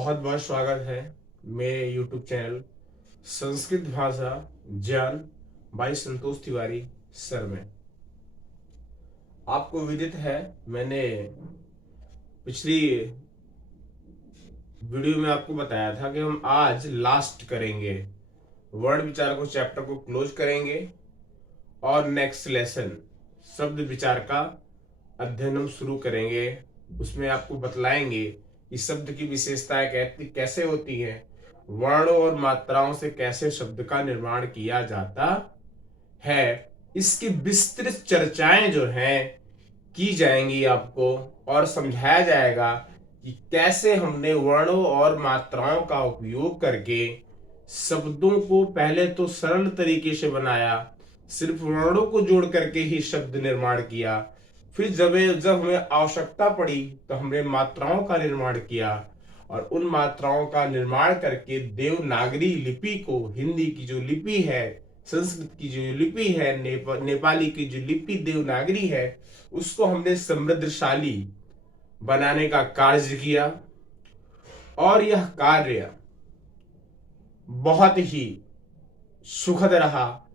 बहुत बहुत स्वागत है मेरे YouTube चैनल संस्कृत भाषा ज्ञान बाई संतोष तिवारी सर में। आपको विदित है, मैंने पिछली वीडियो में आपको बताया था कि हम आज लास्ट करेंगे, वर्ण विचार को चैप्टर को क्लोज करेंगे और नेक्स्ट लेसन शब्द विचार का अध्ययन हम शुरू करेंगे। उसमें आपको बतलाएंगे कि शब्द की विशेषताएं कैसे होती हैं, वर्णों और मात्राओं से कैसे शब्द का निर्माण किया जाता है। इसकी विस्तृत चर्चाएं जो हैं की जाएंगी आपको, और समझाया जाएगा कि कैसे हमने वर्णों और मात्राओं का उपयोग करके शब्दों को पहले तो सरल तरीके से बनाया, सिर्फ वर्णों को जोड़ करके ही शब्द निर्माण किया। फिर जब हमें आवश्यकता पड़ी तो हमने मात्राओं का निर्माण किया, और उन मात्राओं का निर्माण करके देवनागरी लिपि को, हिंदी की जो लिपि है, संस्कृत की जो लिपि है, नेपाली की जो लिपि देवनागरी है, उसको हमने समृद्धशाली बनाने का कार्य किया। और यह कार्य बहुत ही सुखद रहा,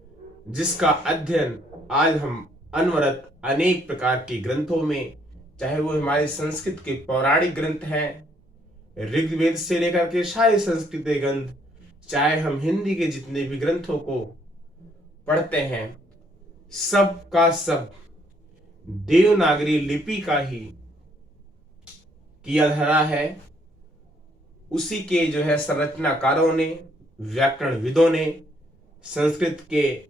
जिसका अध्ययन आज हम अनवरत अनेक प्रकार के ग्रंथों में, चाहे वो हमारे संस्कृत के पौराणिक ग्रंथ हैं, ऋग्वेद से लेकर के सारे संस्कृत ग्रंथ, चाहे हम हिंदी के जितने भी ग्रंथों को पढ़ते हैं, सब का सब देवनागरी लिपि का ही किया धरा है। उसी के जो है संरचनाकारों ने, व्याकरणविदों ने, संस्कृत के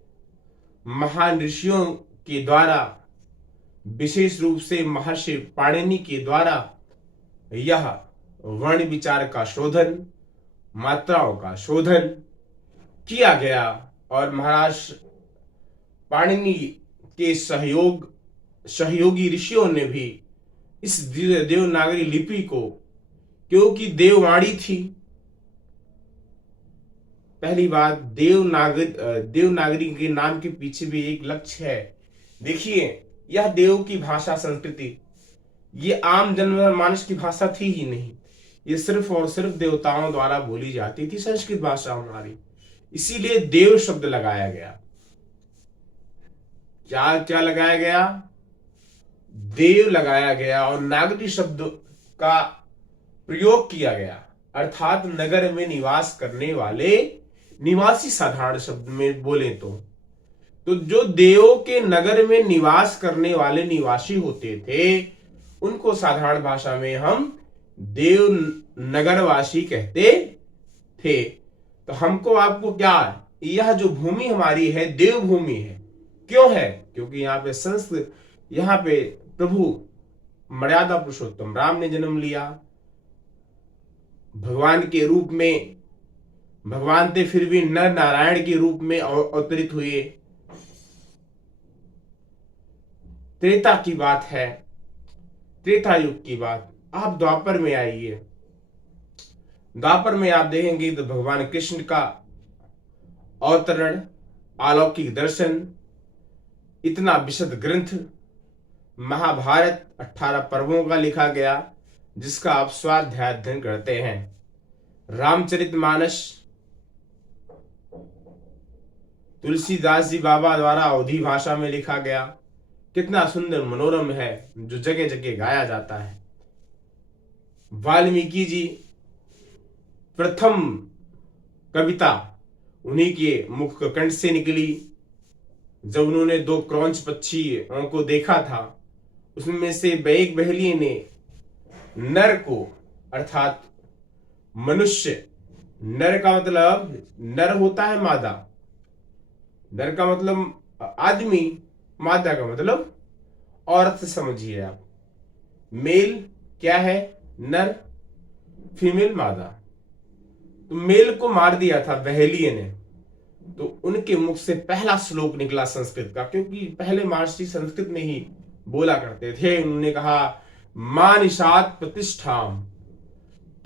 महान ऋषियों के द्वारा, विशेष रूप से महर्षि पाणिनि के द्वारा यह वर्ण विचार का शोधन, मात्राओं का शोधन किया गया। और महाराज पाणिनि के सहयोगी ऋषियों ने भी इस देवनागरी लिपि को, क्योंकि देववाणी थी, पहली बात देवनागरी के नाम के पीछे भी एक लक्ष्य है। देखिए, यह देव की भाषा संस्कृति, ये आम जनमानस की भाषा थी ही नहीं, ये सिर्फ और सिर्फ देवताओं द्वारा बोली जाती थी संस्कृत भाषा हमारी, इसीलिए देव शब्द लगाया गया। क्या क्या लगाया गया? देव लगाया गया, और नागरी शब्द का प्रयोग किया गया, अर्थात नगर में निवास करने वाले निवासी, साधारण शब्द में बोले तो जो देवों के नगर में निवास करने वाले निवासी होते थे, उनको साधारण भाषा में हम देव नगरवासी कहते थे। तो हमको, आपको क्या, यह जो भूमि हमारी है देव भूमि है। क्यों है? क्योंकि यहाँ पे संस्कृत, यहाँ पे प्रभु मर्यादा पुरुषोत्तम राम ने जन्म लिया, भगवान के रूप में, भगवान थे फिर भी नर नारायण के रूप में अवतरित हुए। त्रेता की बात है, त्रेता युग की बात। आप द्वापर में आइए, द्वापर में आप देखेंगे तो भगवान कृष्ण का अवतरण, अलौकिक दर्शन, इतना विशद ग्रंथ महाभारत 18 पर्वों का लिखा गया, जिसका आप स्वाध्याय अध्ययन करते हैं। रामचरितमानस तुलसीदास जी बाबा द्वारा अवधी भाषा में लिखा गया, कितना सुंदर मनोरम है, जो जगह जगह गाया जाता है। वाल्मीकि जी प्रथम कविता उन्हीं के मुख कंठ से निकली, जब उन्होंने 2 क्रौंच पक्षियों को देखा था, उसमें से एक बहेलिए ने नर को, अर्थात मनुष्य, नर का मतलब नर होता है मादा, नर का मतलब आदमी, मादा का मतलब औरत, समझिए आप। मेल क्या है? नर, फीमेल मादा। तो मेल को मार दिया था बहेलिये ने, तो उनके मुख से पहला श्लोक निकला संस्कृत का, क्योंकि पहले महर्षि संस्कृत में ही बोला करते थे। उन्होंने कहा, मानिषात प्रतिष्ठाम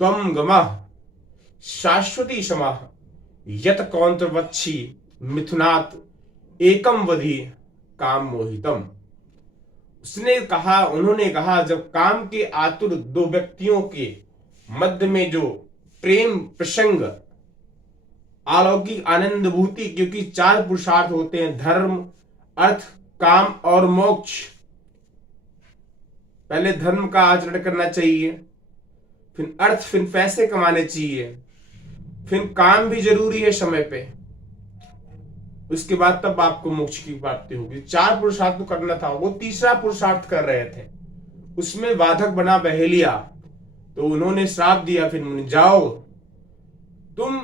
त्वं गमः शाश्वती समाः यत कौंत्रवच्छी मिथुनात् एकम वधि काम मोहितम। उन्होंने कहा, जब काम के आतुर 2 व्यक्तियों के मध्य में जो प्रेम प्रसंग, अलौकिक आनंद भूति, क्योंकि 4 पुरुषार्थ होते हैं, धर्म, अर्थ, काम और मोक्ष। पहले धर्म का आचरण करना चाहिए, फिर अर्थ, फिर पैसे कमाने चाहिए, फिर काम भी जरूरी है समय पे, उसके बाद तब आपको मोक्ष की प्राप्ति होगी। 4 पुरुषार्थ तो करना था, वो तीसरा पुरुषार्थ कर रहे थे, उसमें बाधक बना बहेलिया, तो उन्होंने श्राप दिया, फिर जाओ तुम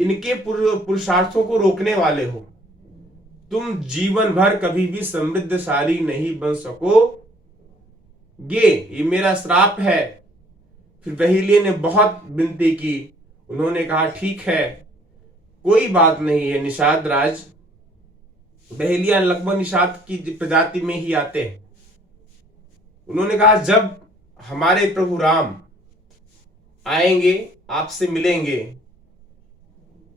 इनके पुरुषार्थों को रोकने वाले हो, तुम जीवन भर कभी भी समृद्धशाली नहीं बन सकोगे, ये मेरा श्राप है। फिर बहेलिये ने बहुत विनती की, उन्होंने कहा ठीक है, कोई बात नहीं है निषाद राज। बहेलिया लगभग निषाद की प्रजाति में ही आते हैं। उन्होंने कहा जब हमारे प्रभु राम आएंगे, आपसे मिलेंगे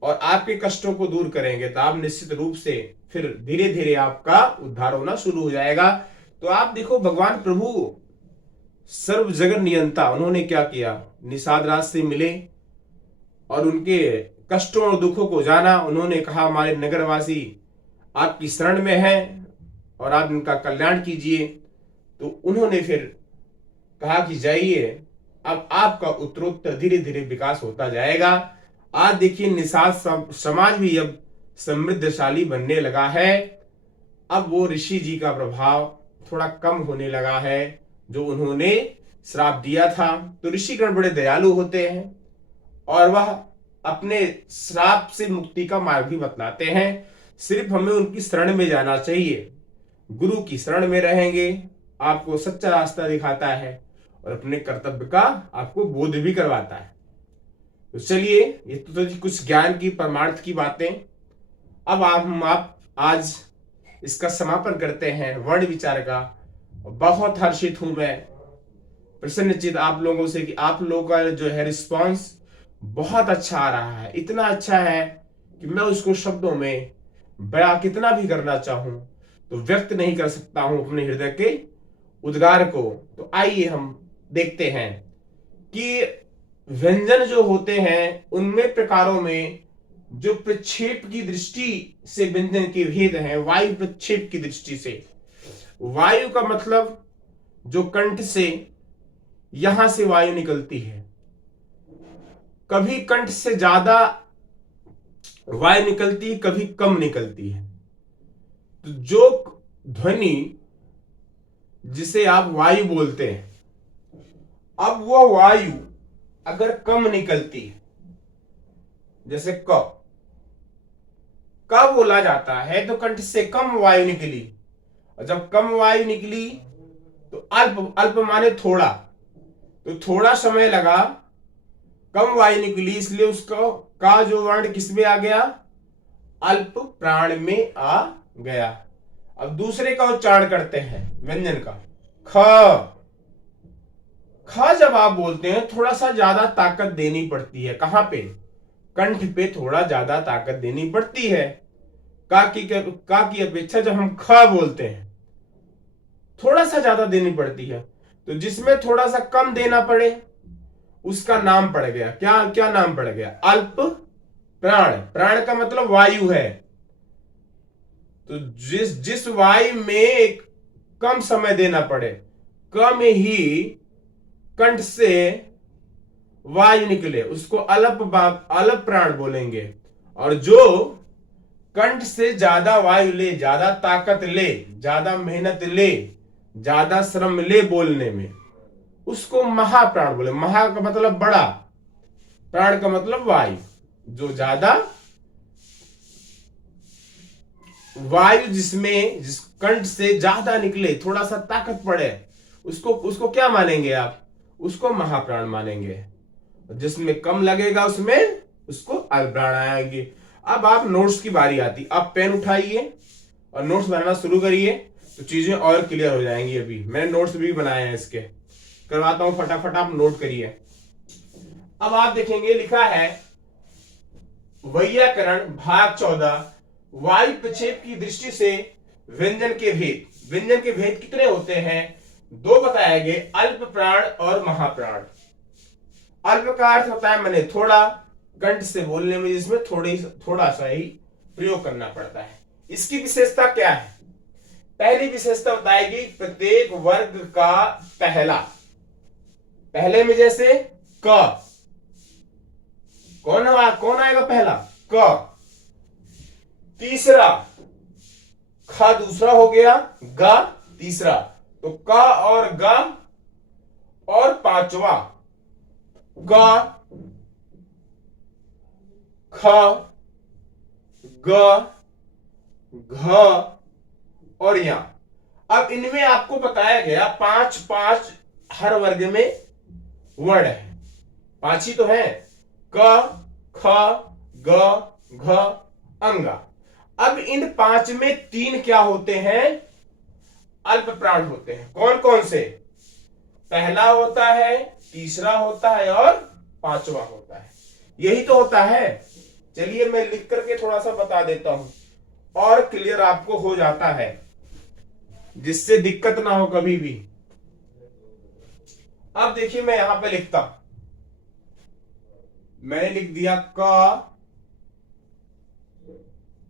और आपके कष्टों को दूर करेंगे, तो आप निश्चित रूप से फिर धीरे धीरे आपका उद्धार होना शुरू हो जाएगा। तो आप देखो, भगवान प्रभु सर्व जगत नियंता, उन्होंने क्या किया, निषाद राज से मिले और उनके कष्टों और दुखों को जाना। उन्होंने कहा हमारे नगरवासी आपकी शरण में हैं और आप इनका कल्याण कीजिए। तो उन्होंने फिर कहा कि जाइए, अब आपका उत्तरोत्तर धीरे धीरे विकास होता जाएगा। आज देखिए, निषाद समाज भी अब समृद्धशाली बनने लगा है। अब वो ऋषि जी का प्रभाव थोड़ा कम होने लगा है, जो उन्होंने श्राप दिया था। तो ऋषिगण बड़े दयालु होते हैं और वह अपने श्राप से मुक्ति का मार्ग भी बतलाते हैं। सिर्फ हमें उनकी शरण में जाना चाहिए। गुरु की शरण में रहेंगे, आपको सच्चा रास्ता दिखाता है और अपने कर्तव्य का आपको बोध भी करवाता है। तो चलिए, ये तो कुछ ज्ञान की परमार्थ की बातें। अब आप आज इसका समापन करते हैं वर्ण विचार का। बहुत हर्षित हूं मैं, प्रसन्नचित आप लोगों से कि आप लोगों का जो है रिस्पांस बहुत अच्छा आ रहा है। इतना अच्छा है कि मैं उसको शब्दों में बयां कितना भी करना चाहूं तो व्यक्त नहीं कर सकता हूं अपने हृदय के उद्गार को। तो आइए हम देखते हैं कि व्यंजन जो होते हैं उनमें प्रकारों में जो प्रक्षेप की दृष्टि से व्यंजन के भेद हैं। वायु प्रक्षेप की दृष्टि से, वायु का मतलब जो कंठ से, यहां से वायु निकलती है, कभी कंठ से ज्यादा वायु निकलती है, कभी कम निकलती है। तो जो ध्वनि जिसे आप वायु बोलते हैं, अब वो वायु अगर कम निकलती है, जैसे क बोला जाता है तो कंठ से कम वायु निकली, और जब कम वायु निकली तो अल्प, अल्प माने थोड़ा, तो थोड़ा समय लगा, कम वायु निकली, इसलिए उसको का जो वर्ण किसमें आ गया, अल्प प्राण में आ गया। अब दूसरे का उच्चारण करते हैं व्यंजन का, ख। ख जब आप बोलते हैं थोड़ा सा ज्यादा ताकत देनी पड़ती है। कहां पे, कंठ पे थोड़ा ज्यादा ताकत देनी पड़ती है। का की अपेक्षा जब हम ख बोलते हैं थोड़ा सा ज्यादा देनी पड़ती है। तो जिसमें थोड़ा सा कम देना पड़े उसका नाम पड़ गया, क्या क्या नाम पड़ गया, अल्प प्राण। प्राण का मतलब वायु है। तो जिस वायु में कम समय देना पड़े, कम ही कंठ से वायु निकले, उसको अल्प प्राण बोलेंगे। और जो कंठ से ज्यादा वायु ले, ज्यादा ताकत ले, ज्यादा मेहनत ले, ज्यादा श्रम ले बोलने में, उसको महाप्राण बोले। महा का मतलब बड़ा, प्राण का मतलब वायु। जो ज्यादा वायु जिस कंठ से ज्यादा निकले, थोड़ा सा ताकत पड़े, उसको क्या मानेंगे आप, उसको महाप्राण मानेंगे। जिसमें कम लगेगा उसमें उसको अल्पप्राण आएंगे। अब आप नोट्स की बारी आती, आप पेन उठाइए और नोट्स बनाना शुरू करिए, तो चीजें और क्लियर हो जाएंगी। अभी मैंने नोट्स भी बनाए हैं, इसके करवाता हूं, फटाफट आप नोट करिए। अब आप देखेंगे लिखा है वैयाकरण भाग 14, वायु प्रक्षेप की दृष्टि से व्यंजन के भेद। व्यंजन के भेद कितने होते हैं, 2 बताए गए, अल्प प्राण और महाप्राण। अल्प का अर्थ होता है मैंने थोड़ा, कंठ से बोलने में जिसमें थोड़ा सा ही प्रयोग करना पड़ता है। इसकी विशेषता क्या है? पहली विशेषता बताएगी प्रत्येक वर्ग का पहला, पहले में जैसे क, कौन आएगा पहला? क। तीसरा, ख दूसरा हो गया, ग तीसरा, तो क और ग, और पांचवा ग, ख, ग, घ और या। अब इनमें आपको बताया गया 5 हर वर्ग में वर्ण है, 5 ही तो है, क, ख, ग, घ, अंगा। अब इन 5 में 3 क्या होते हैं? अल्प प्राण होते हैं। कौन कौन से? पहला होता है, तीसरा होता है और पांचवा होता है। यही तो होता है। चलिए मैं लिख करके थोड़ा सा बता देता हूं और क्लियर आपको हो जाता है, जिससे दिक्कत ना हो कभी भी। अब देखिए मैं यहां पे लिखता, मैंने लिख दिया क,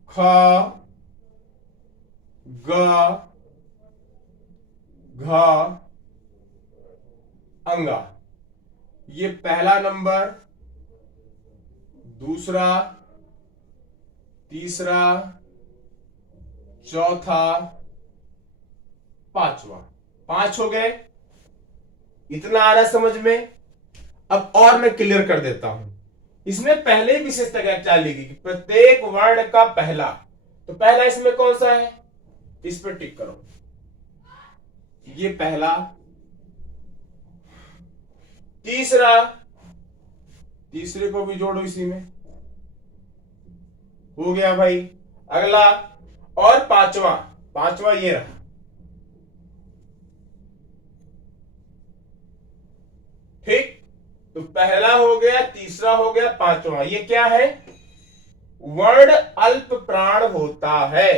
ख, ग, घ, अंगा। ये पहला नंबर, दूसरा, तीसरा, चौथा, पांचवा, 5 हो गए। इतना आ रहा समझ में? अब और मैं क्लियर कर देता हूं। इसमें पहले विशेषता क्या लिखी? प्रत्येक वर्ण का पहला, तो पहला इसमें कौन सा है? इस पर टिक करो, ये पहला। तीसरा, तीसरे को भी जोड़ो इसी में, हो गया भाई। अगला, और पांचवा, पांचवा ये रहा। ठीक, तो पहला हो गया, तीसरा हो गया, पांचवा। ये क्या है? वर्ण अल्प प्राण होता है,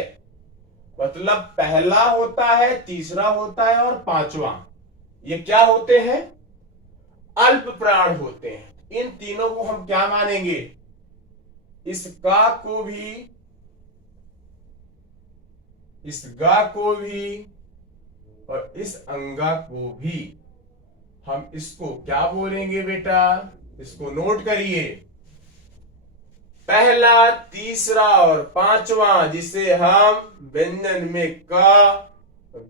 मतलब पहला होता है, तीसरा होता है और पांचवा, ये क्या होते हैं? अल्प प्राण होते हैं। इन तीनों को हम क्या मानेंगे? इस गा को भी, इस गा को भी और इस अंगा को भी हम इसको क्या बोलेंगे बेटा? इसको नोट करिए, पहला, तीसरा और पांचवा, जिसे हम व्यंजन में क,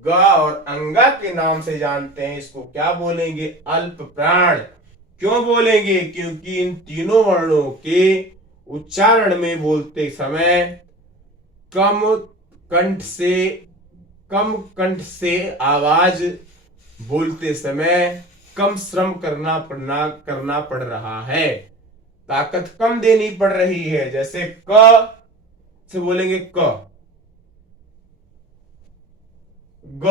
ग और अंगा के नाम से जानते हैं, इसको क्या बोलेंगे? अल्प प्राण। क्यों बोलेंगे? क्योंकि इन तीनों वर्णों के उच्चारण में बोलते समय कम कंठ से आवाज बोलते समय कम श्रम करना पड़ रहा है, ताकत कम देनी पड़ रही है। जैसे क से बोलेंगे क, ग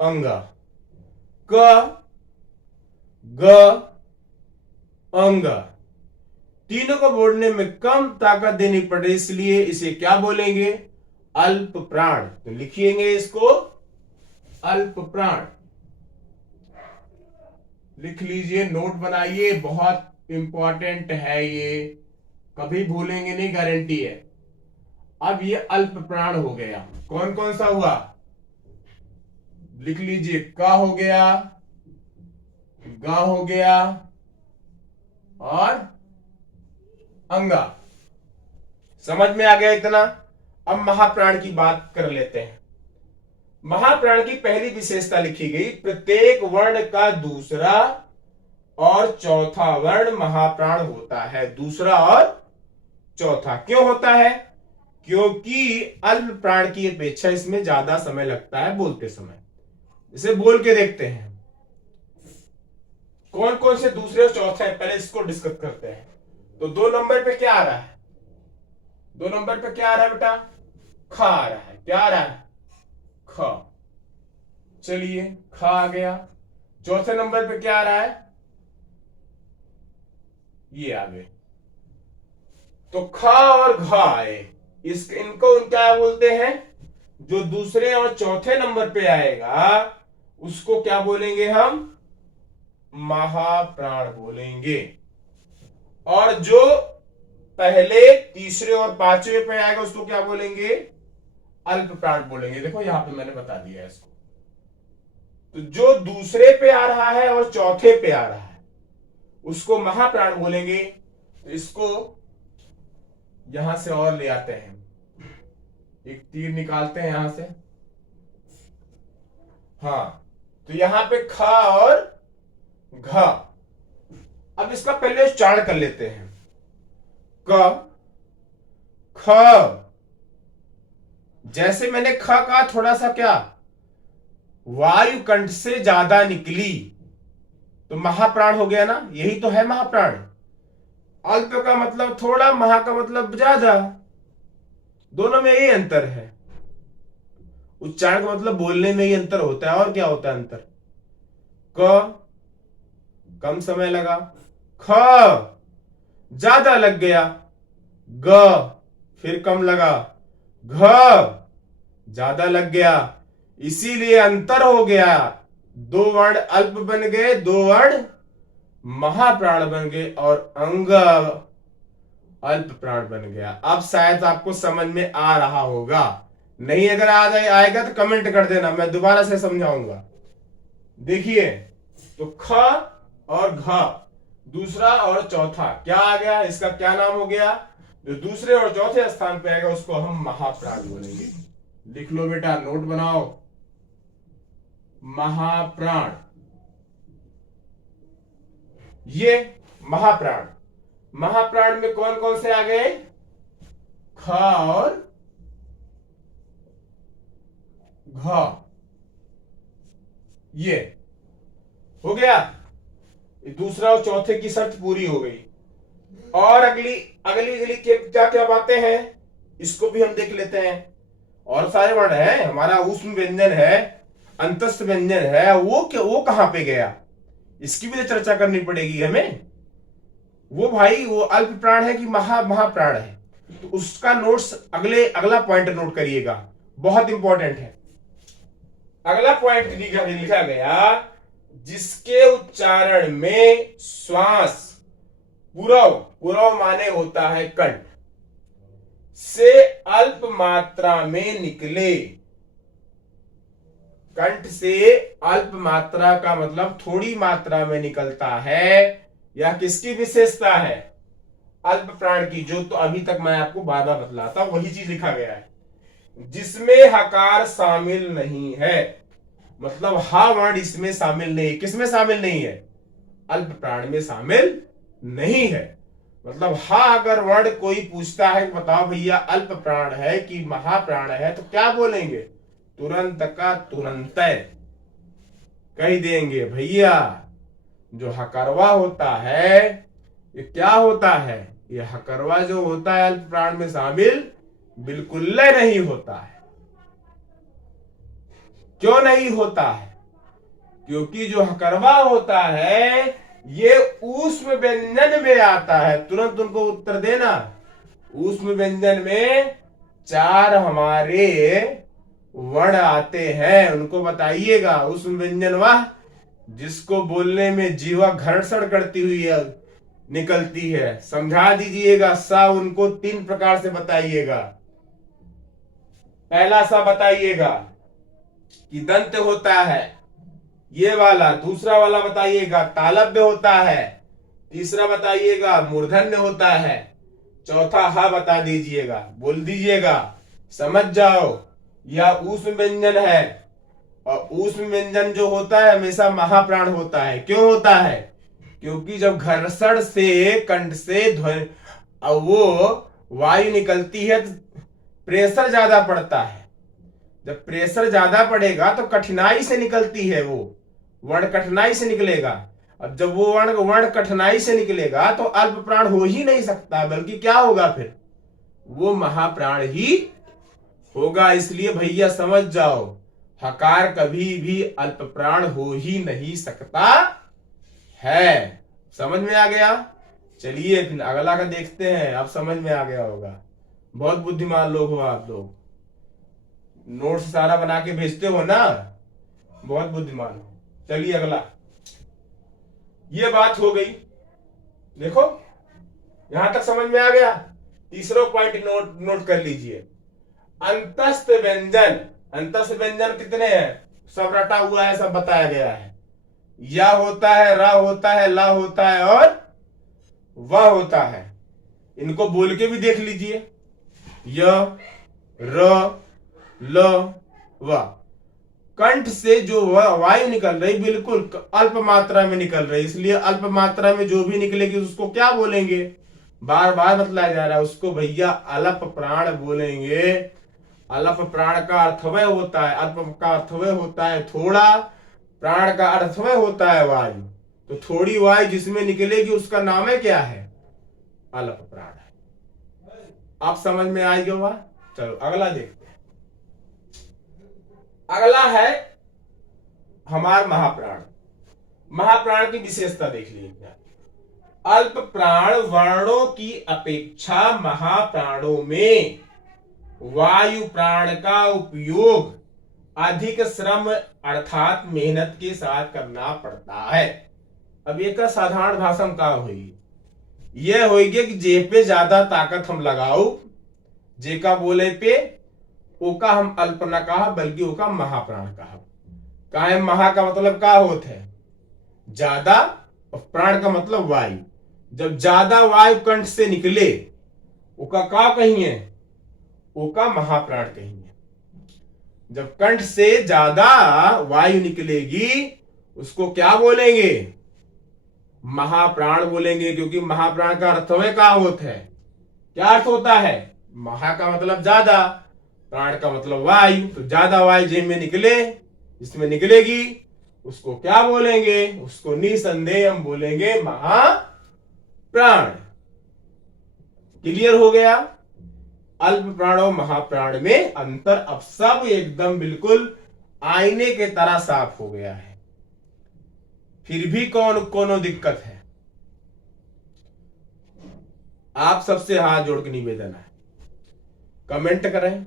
अंगा, क, ग अंगा, तीनों को बोलने में कम ताकत देनी पड़ रही, इसलिए इसे क्या बोलेंगे? अल्प प्राण। तो लिखिएंगे इसको अल्प प्राण, लिख लीजिए, नोट बनाइए, बहुत इंपॉर्टेंट है ये, कभी भूलेंगे नहीं, गारंटी है। अब ये अल्प प्राण हो गया। कौन कौन सा हुआ? लिख लीजिए, का हो गया, गा हो गया और अंगा। समझ में आ गया इतना? अब महाप्राण की बात कर लेते हैं। महाप्राण की पहली विशेषता लिखी गई, प्रत्येक वर्ण का दूसरा और चौथा वर्ण महाप्राण होता है। दूसरा और चौथा क्यों होता है? क्योंकि अल्प प्राण की अपेक्षा इसमें ज्यादा समय लगता है बोलते समय। इसे बोल के देखते हैं, कौन कौन से दूसरे और चौथे हैं, पहले इसको डिस्कस करते हैं। तो 2 नंबर पे क्या आ रहा है? 2 नंबर पे क्या आ रहा है बेटा? ख आ रहा है। क्या आ रहा है? ख। चलिए, ख आ गया। चौथे नंबर पे क्या आ रहा है? ये आ गए। तो ख और घ आए, इनको क्या बोलते हैं? जो दूसरे और चौथे नंबर पे आएगा उसको क्या बोलेंगे हम? महाप्राण बोलेंगे। और जो पहले, तीसरे और पांचवें पे आएगा उसको क्या बोलेंगे? अल्प प्राण बोलेंगे। देखो यहां पे मैंने बता दिया है इसको। तो जो दूसरे पे आ रहा है और चौथे पे आ रहा है उसको महाप्राण बोलेंगे। तो इसको यहां से और ले आते हैं, एक तीर निकालते हैं यहां से। हाँ, तो यहां पे ख और घ। अब इसका पहले उच्चारण कर लेते हैं। क, ख। जैसे मैंने ख कहा, थोड़ा सा क्या वायु कंठ से ज्यादा निकली तो महाप्राण हो गया ना, यही तो है महाप्राण। अल्प का मतलब थोड़ा, महा का मतलब ज्यादा, दोनों में यही अंतर है। उच्चारण का मतलब बोलने में ही अंतर होता है, और क्या होता है अंतर? क कम समय लगा, ख ज्यादा लग गया, ग फिर कम लगा, घ ज्यादा लग गया, इसीलिए अंतर हो गया। दो वर्ण अल्प बन गए, दो वर्ण महाप्राण बन गए, और अंग अल्प प्राण बन गया। अब शायद आपको समझ में आ रहा होगा, नहीं अगर आ जाए आएगा तो कमेंट कर देना, मैं दोबारा से समझाऊंगा। देखिए, तो ख और घ, दूसरा और चौथा क्या आ गया, इसका क्या नाम हो गया? जो दूसरे और चौथे स्थान पे आएगा उसको हम महाप्राण बोलेंगे। लिख लो बेटा, नोट बनाओ, महाप्राण। ये महाप्राण। महाप्राण में कौन कौन से आ गए? ख और घ। ये हो गया, दूसरा और चौथे की शर्त पूरी हो गई। और अगली अगली अगली क्या क्या बातें हैं इसको भी हम देख लेते हैं। और सारे वर्ण है, हमारा ऊष्म व्यंजन है, अंतस्थ व्यंजन है, वो कहां पे गया, इसकी भी तो चर्चा करनी पड़ेगी हमें। वो भाई वो अल्प प्राण है कि महाप्राण है, तो उसका नोट्स अगला पॉइंट नोट करिएगा, बहुत इंपॉर्टेंट है। अगला पॉइंट लिखा गया, जिसके उच्चारण में श्वास पुरव माने होता है कंठ से अल्प मात्रा में निकले। कंठ से अल्प मात्रा का मतलब थोड़ी मात्रा में निकलता है, या किसकी विशेषता है? अल्प प्राण की, जो तो अभी तक मैं आपको बार बार बतलाता हूं, वही चीज लिखा गया है। जिसमें हकार शामिल नहीं है, मतलब हा वर्ण इसमें शामिल नहीं। किसमें शामिल नहीं है? अल्प प्राण में शामिल नहीं है। मतलब हा अगर वर्ण कोई पूछता है बताओ भैया अल्प प्राण है कि महाप्राण है, तो क्या बोलेंगे? तुरंत का तुरंत कह देंगे भैया जो हकरवा होता है, ये क्या होता है? ये हकरवा जो होता है अल्प प्राण में शामिल बिल्कुल नहीं होता है। क्यों नहीं होता है? क्योंकि जो हकरवा होता है ये ऊष्म व्यंजन में आता है। तुरंत उनको उत्तर देना। ऊष्म व्यंजन में 4 हमारे वर्ण आते हैं, उनको बताइएगा। ऊष्म व्यंजन वह जिसको बोलने में जीवा घर्षण करती हुई निकलती है, समझा दीजिएगा। सा उनको 3 प्रकार से बताइएगा। पहला सा बताइएगा कि दंत होता है, ये वाला। दूसरा वाला बताइएगा तालव्य होता है। तीसरा बताइएगा मूर्धन्य होता है। चौथा हा बता दीजिएगा, बोल दीजिएगा, समझ जाओ। यह ऊष्म व्यंजन है, और ऊष्म व्यंजन जो होता है हमेशा महाप्राण होता है। क्यों होता है? क्योंकि जब घर्षण से कंठ से ध्वनि वो वायु निकलती है तो प्रेशर ज्यादा पड़ता है। जब प्रेशर ज्यादा पड़ेगा तो कठिनाई से निकलती है, वो वर्ण कठिनाई से निकलेगा। अब जब वो वर्ण कठिनाई से निकलेगा तो अल्प प्राण हो ही नहीं सकता, बल्कि क्या होगा फिर? वो महाप्राण ही होगा। इसलिए भैया समझ जाओ, हकार कभी भी अल्प प्राण हो ही नहीं सकता है। समझ में आ गया? चलिए फिर अगला का देखते हैं। अब समझ में आ गया होगा, बहुत बुद्धिमान लोग हो आप लोग, नोट्स सारा बना के भेजते हो ना, बहुत बुद्धिमान हो। चलिए अगला, ये बात हो गई। देखो यहां तक समझ में आ गया। तीसरा पॉइंट नोट कर लीजिए। अंतस्थ व्यंजन, अंतस्थ व्यंजन कितने हैं? सब रटा हुआ है, सब बताया गया है। या होता है, रा होता है, ला होता है और वह होता है। इनको बोल के भी देख लीजिए। य, र, ल, व। कंठ से जो वायु निकल रही बिल्कुल अल्प मात्रा में निकल रही, इसलिए अल्प मात्रा में जो भी निकलेगी उसको क्या बोलेंगे? बार बार बतलाया जा रहा है उसको भैया अल्प प्राण बोलेंगे। अल्प प्राण का अर्थवय होता है, अल्प का अर्थवय होता है थोड़ा, प्राण का अर्थवय होता है वायु। तो थोड़ी वायु जिसमें निकलेगी उसका नाम है क्या है? अल्प प्राण है। आप समझ में आएगा वह। चलो अगला देखते हैं। अगला है हमारा महाप्राण। महाप्राण की विशेषता देख लीजिए। अल्प प्राण वर्णों की अपेक्षा महाप्राणों में वायु प्राण का उपयोग अधिक श्रम अर्थात मेहनत के साथ करना पड़ता है। अब एक साधारण भाषा में का हुई, यह होगी कि जे पे ज्यादा ताकत हम लगाओ, जे का बोले पे ओका हम अल्प न कहा बल्कि ओका महाप्राण कहा। काहे महा का मतलब का होता है? ज्यादा, और प्राण का मतलब वायु। जब ज्यादा वायु कंठ से निकले ओका का कहिए? ओका महाप्राण कहिए। जब कंठ से ज्यादा वायु निकलेगी उसको क्या बोलेंगे? महाप्राण बोलेंगे, क्योंकि महाप्राण का अर्थवय का होता है। क्या अर्थ होता है? महा का मतलब ज्यादा, प्राण का मतलब वायु। तो ज्यादा वायु जिसमें निकले, जिसमें निकलेगी उसको क्या बोलेंगे? उसको निसंदेह हम बोलेंगे महाप्राण। क्लियर हो गया? अल्प प्राण और महाप्राण में अंतर अब सब एकदम बिल्कुल आईने के तरह साफ हो गया है। फिर भी कोनो दिक्कत है? आप सबसे हाथ जोड़ के निवेदन है, कमेंट करें,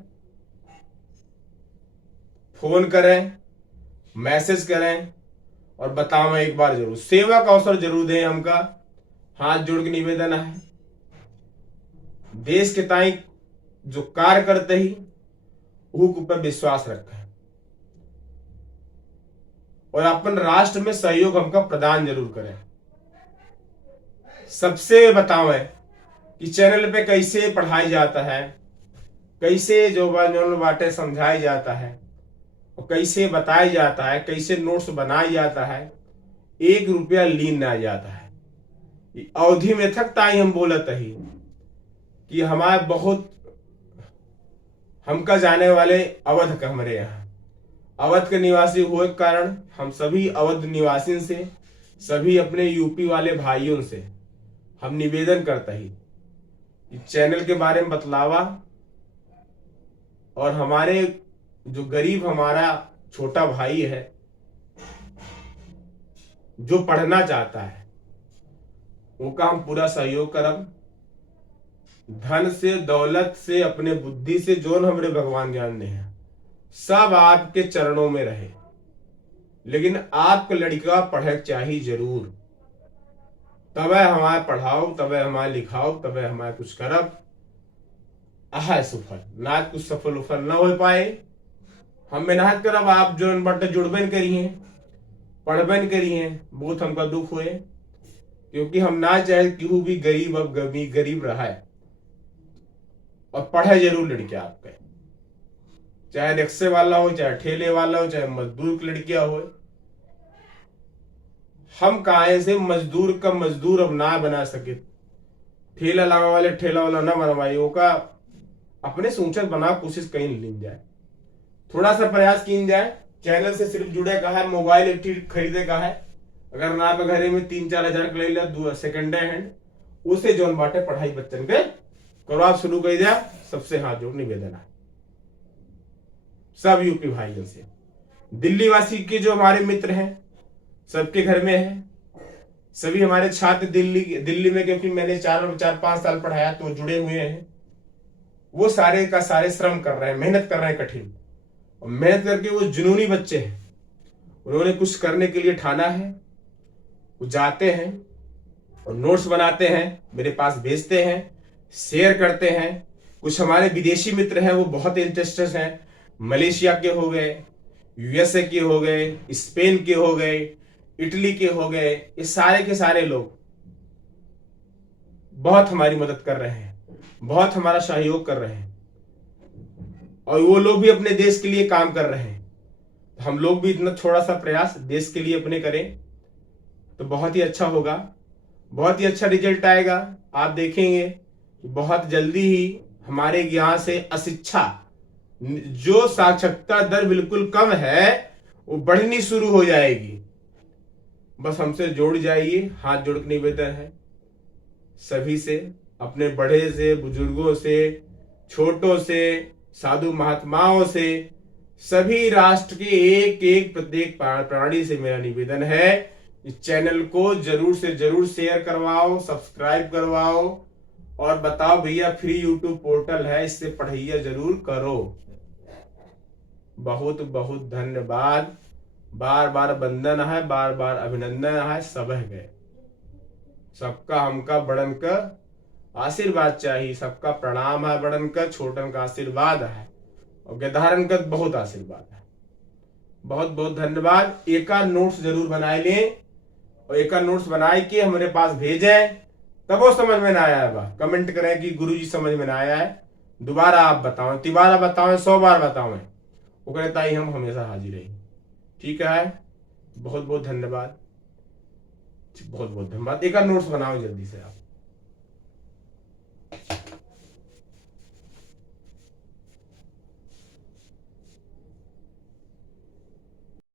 फोन करें, मैसेज करें और बताओ एक बार जरूर। सेवा का अवसर जरूर दें हमका। हाथ जोड़ के निवेदन है, देश के ताई जो कार्य करते ही उनके ऊपर विश्वास रखें और अपन राष्ट्र में सहयोग हमका प्रदान जरूर करें। सबसे बताओ कि चैनल पे कैसे पढ़ाई जाता है, कैसे जो बातें समझाई जाता है और कैसे बताया जाता है, कैसे नोट्स बनाया जाता है। 1 रुपया लीन ना जाता है। अवधि में थक ताई हम बोलत ही कि हमारे बहुत हमका जाने वाले अवध का हमारे यहाँ अवध के निवासी हुए के कारण हम सभी अवध निवासियों से, सभी अपने यूपी वाले भाइयों से हम निवेदन करते ही चैनल के बारे में बतलावा और हमारे जो गरीब हमारा छोटा भाई है जो पढ़ना चाहता है उनका हम पूरा सहयोग करब। धन से, दौलत से, अपने बुद्धि से जो हमारे भगवान ज्ञान ने है सब आपके चरणों में रहे, लेकिन आपका लड़का पढ़े चाहिए जरूर। तब हमारे पढ़ाओ, तब हमारे लिखाओ, तब हमारे कुछ करब आहा सफल ना कुछ सफल उफल ना हो पाए। हम मेहनत करब, आप जो बट जुड़बन करिए, पढ़बन करिए, बहुत हमका दुख हुए, क्योंकि हम ना चाहे केहू भी गरीब अब गरीब रहा है और पढ़े जरूर लड़के आपके, चाहे रिक्शे वाला हो, चाहे ठेले वाला हो, चाहे मजदूर की लड़कियां हो। हम काहे से मजदूर का मजदूर अब ना बना सके, ठेला लगा वाले ठेला वाला ना बनवाई का अपने से ऊंचा बना कोशिश कहीं ली जाए, थोड़ा सा प्रयास की जाए। चैनल से सिर्फ जुड़े का है, मोबाइल एक खरीदे का है, अगर ना पे घरे में 3-4 हजार ले लिया सेकंड हैंड, उसे जोन बाटे पढ़ाई बच्चन के करो आप शुरू कर दिया। सबसे हाथ जोड़ निवेदन है सब यूपी भाइयों से। दिल्ली वासी के जो हमारे मित्र हैं सबके घर में है, सभी हमारे छात्र दिल्ली में, क्योंकि मैंने 4-5 साल पढ़ाया तो जुड़े हुए हैं। वो सारे का सारे श्रम कर रहे हैं, मेहनत कर रहे हैं कठिन, और मेहनत करके वो जुनूनी बच्चे हैं, उन्होंने कुछ करने के लिए ठाना है वो जाते हैं और नोट्स बनाते हैं, मेरे पास भेजते हैं, शेयर करते हैं। कुछ हमारे विदेशी मित्र हैं, वो बहुत इंटरेस्टेड हैं। मलेशिया के हो गए, यूएसए के हो गए, स्पेन के हो गए, इटली के हो गए, ये सारे के सारे लोग बहुत हमारी मदद कर रहे हैं, बहुत हमारा सहयोग कर रहे हैं, और वो लोग भी अपने देश के लिए काम कर रहे हैं। हम लोग भी इतना थोड़ा सा प्रयास देश के लिए अपने करें तो बहुत ही अच्छा होगा, बहुत ही अच्छा रिजल्ट आएगा। आप देखेंगे बहुत जल्दी ही हमारे यहाँ से अशिक्षा, जो साक्षरता दर बिल्कुल कम है, वो बढ़नी शुरू हो जाएगी। बस हमसे जोड़ जाइए, हाथ जोड़ के निवेदन है सभी से, अपने बड़े से, बुजुर्गों से, छोटों से, साधु महात्माओं से, सभी राष्ट्र के एक एक प्रत्येक प्राणी से मेरा निवेदन है, इस चैनल को जरूर से जरूर शेयर करवाओ, सब्सक्राइब करवाओ, और बताओ भैया फ्री यूट्यूब पोर्टल है, इससे पढ़ाइया जरूर करो। बहुत बहुत धन्यवाद, बार बार वंदन है, बार बार अभिनंदन है। सब है, सबका हमका बड़न का आशीर्वाद चाहिए, सबका प्रणाम है, बड़न का छोटन का आशीर्वाद है, और गधारन का बहुत आशीर्वाद है। बहुत बहुत धन्यवाद। एका नोट्स जरूर बनाए लें, और एका नोट्स बनाए के हमारे पास भेजें, तब वो समझ में ना आया है कमेंट करें कि गुरुजी समझ में ना आया है, दोबारा आप बताओ, तिबारा बताओ, 100 बार बताओ, वो कहता ही हम हमेशा हाजिर रही। ठीक है, बहुत बहुत धन्यवाद, बहुत बहुत धन्यवाद। एक नोट्स बनाओ जल्दी से आप।